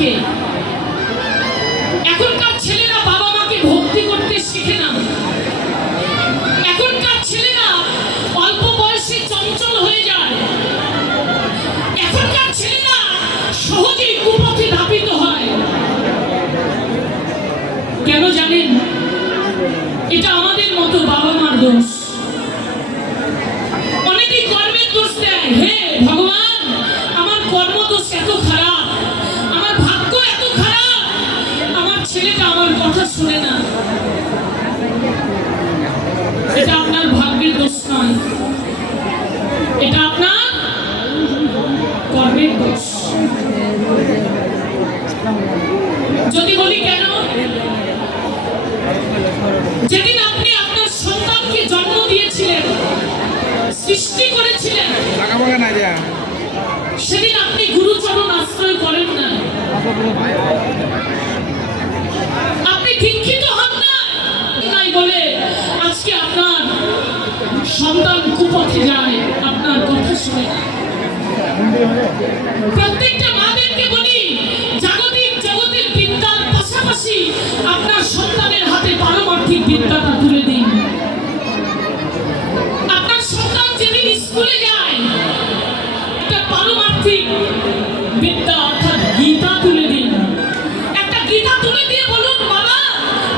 মাকে। এখনকার ছেলেরা বাবা মাকে ভক্তি করতে শিখে না। এখনকার ছেলেরা অল্প বয়সে চঞ্চল হয়ে যায়। এখনকার ছেলেরা সহজেই কুপথে ধাবিত হয়। কেন জানেন? এটা আমাদের মতো বাবা মার দোষ। অনেকেই কর্মের দোষ দেয়। হে ভগবান, আমার কর্ম দোষ এত খারাপ, আমার ভাগ্য এত খারাপ, আমার ছেলেটা আমার কথা শুনে না। এটা আপনার ভাগ্যের দোষ নয়, এটা আপনার কর্মের দোষ। যদি বলি কেন? যেদিন আপনি আপনার সন্তানকে জন্ম দিয়েছিলেন, সৃষ্টি করেছিলেন, সেদিন আপনি গুরুচরণ আশ্রয় করেন না। আপনি দীক্ষিত হন না তাই বলে আজকে আপনার সন্তান কুপথে যায়, আপনার কথা শুনে না। প্রত্যেকটা মাদেরকে বলি, জাগতিক জগতের বিদ্যার পাশাপাশি আপনার সন্তানের হাতে পারমার্থিক বিদ্যাটা তুলে দিন। আপনার সন্তান যেদিন স্কুলে যায়, একটা পারমার্থিক বিদ্যা অর্থাৎ গীতা তুলে দিন। একটা গীতা তুলে দিয়ে বলুন, বাবা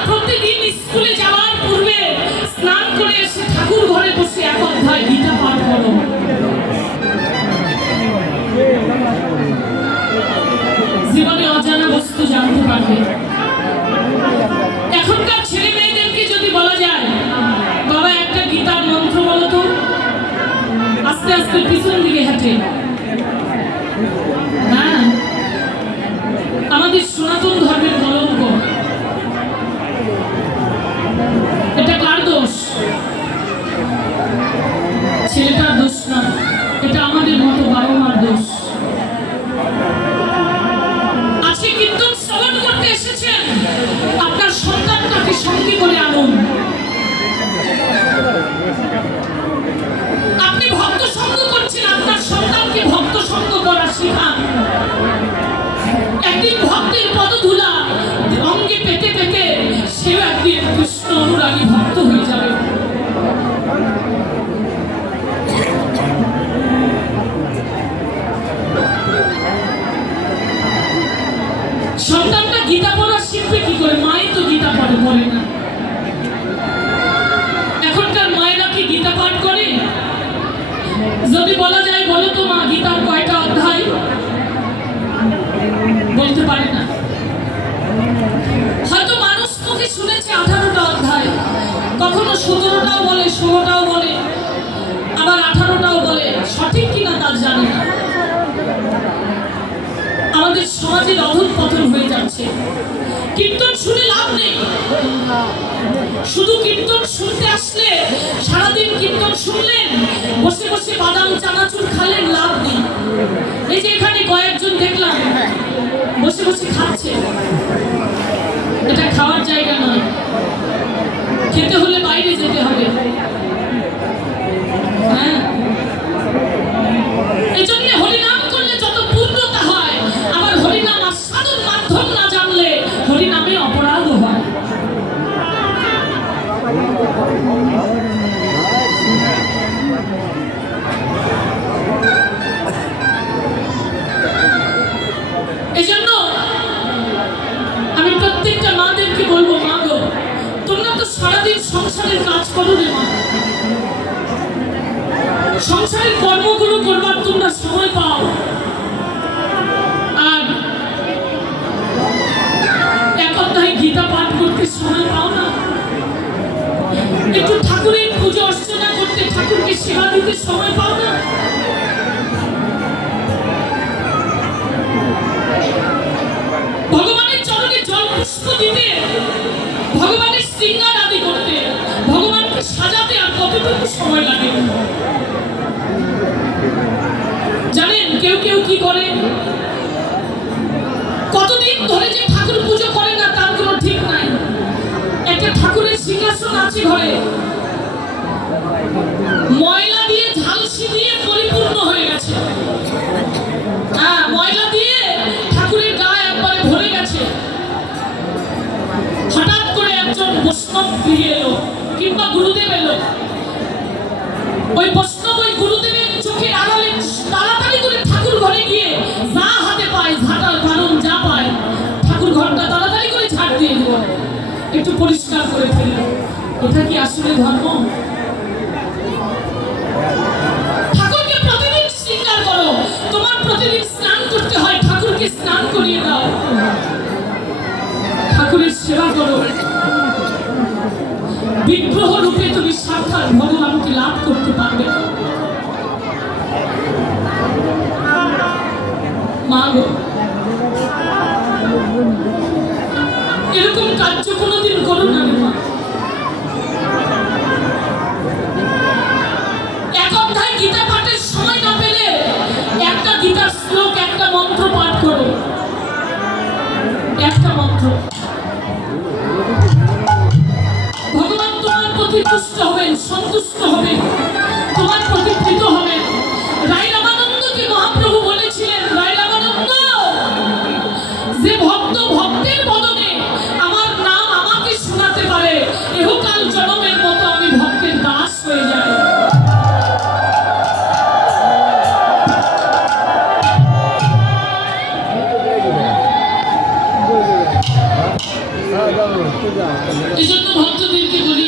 প্রতিদিন স্কুলে যাওয়ার পূর্বে স্নান করে এসে ঠাকুর ঘরে বসে এক অধ্যায় গীতা পাঠ করো। জীবনে অজানা বস্তু জানতে পারবে। এখনকার ছেলে মেয়েদেরকে যদি বলা যায়, বাবা একটা গীতার মন্ত্র বলো তো, আস্তে আস্তে পিছন দিকে হাঁটে। হ্যাঁ, আমাদের সনাতন ধর্মের কলঙ্ক। এটা কার দোষ? ছেলেটার দোষ না, এটা আমাদের মতো বাবা মার দোষ। আজকে কীর্তন শ্রবণ করতে এসেছেন, আপনার সন্তানটাকে সঙ্গী করে আনুন। আপনি ভক্ত সঙ্গ করছেন, আপনার সন্তানকে ভক্ত সঙ্গ করা শেখান। একদিন ভক্তের পদধূলা অঙ্গে পেতে পেতে সেও একদিন কৃষ্ণ অনুরাগী ভক্ত হয়ে যাবে। সন্তানটা গীতা পড়া শিখবে কি করে? মাই তো গীতা পড়ে না। এখনকার মায়েরা কি গীতা পাঠ করে? যদি বলা যায় বলো তো মা গীতার কয়টা অধ্যায়, বলতে পারে না। হয়তো মানুষ মুখে শুনেছে 18টা অধ্যায়, কখনো 17টাও বলে, 16টাও বলে, আবার 18টাও বলে। সঠিক কিনা তার জানে না। আমাদের সমাজের অধঃপতন হয়ে যাচ্ছে। কীর্তন শুনে লাভ নেই। শুধু কীর্তন শুনতে আসলে সারাদিন কীর্তন শুনলেন, বসে বসে বাদাম চানাচুর খালেন, লাভ নেই। এই যে এখানে কয়েকজন দেখলাম বসে বসে খাচ্ছে, এটা খাওয়ার জায়গা নয়। খেতে হলে বাইরে যেতে হবে। হ্যাঁ, এই জন্য হরিনাম করলে যত পূর্ণতা হয়, আবার হরিনাম আস্বাদন মাধ্যম না জানলে হরিনামে অপরাধ হয়। এই জন্য আমি প্রত্যেকটা মাদেরকে বলবো, মা গো, তোমরা তো সারাদিন সংসারের কাজ করো রে মা। সংসারের কর্মগুলো করবার তোমরা সময় পাও, আর এক অধ্যায় গীতা পাঠ করতে সময় পাও না। একটু ঠাকুরের পুজো অর্চনা করতে, ঠাকুরকে সেবা দিতে সময় পাও না। ভগবানের চরণে জল পুষ্প দিতে, ভগবানের শৃঙ্গার আদি করতে, ভগবানকে সাজাতে আর কতটুকু সময় লাগে জানেন? কেউ কেউ কি করে, কতদিন ধরে যে ঠাকুর পুজো করে না তার কোনো ঠিক নাই। একটা ঠাকুরের সিংহাসন আছে ঘরে, ময়লা দিয়ে ঝালসি দিয়ে পরিপূর্ণ হয়ে গেছে। হ্যাঁ, ময়লা দিয়ে ঠাকুরের গায়ে একবারে আসলে ধর্ম? ঠাকুরকে প্রতিদিন স্বীকার করো, তোমার প্রতিদিন স্নান করতে হয়, ঠাকুরকে স্নান করিয়ে দাও, ঠাকুরের সেবা করো। বিগ্রহ রূপে তুমি সাক্ষাৎ ভগবানকে লাভ করতে পারবে। মা গো, এরকম কার্য কোনোদিন করো না রে মা। এক অধ্যায় গীতা পাঠের সময় না পেলে একটা গীতার শ্লোক, একটা মন্ত্র পাঠ করো, একটা মন্ত্র। ভগবান তোমার প্রতি তুষ্ট হবেন, সন্তুষ্ট হবেন, তোমার প্রতি প্রীত হবেন। রাই রামানন্দকে মহাপ্রভু বলেছিলেন, রাই রামানন্দ, যে ভক্ত ভক্তের বদনে আমার নাম আমাকে শোনাতে পারে, এহকাল জনমের মতো আমি ভক্তের দাস হয়ে যাই। এই জন্য ভক্তদেরকে বলি,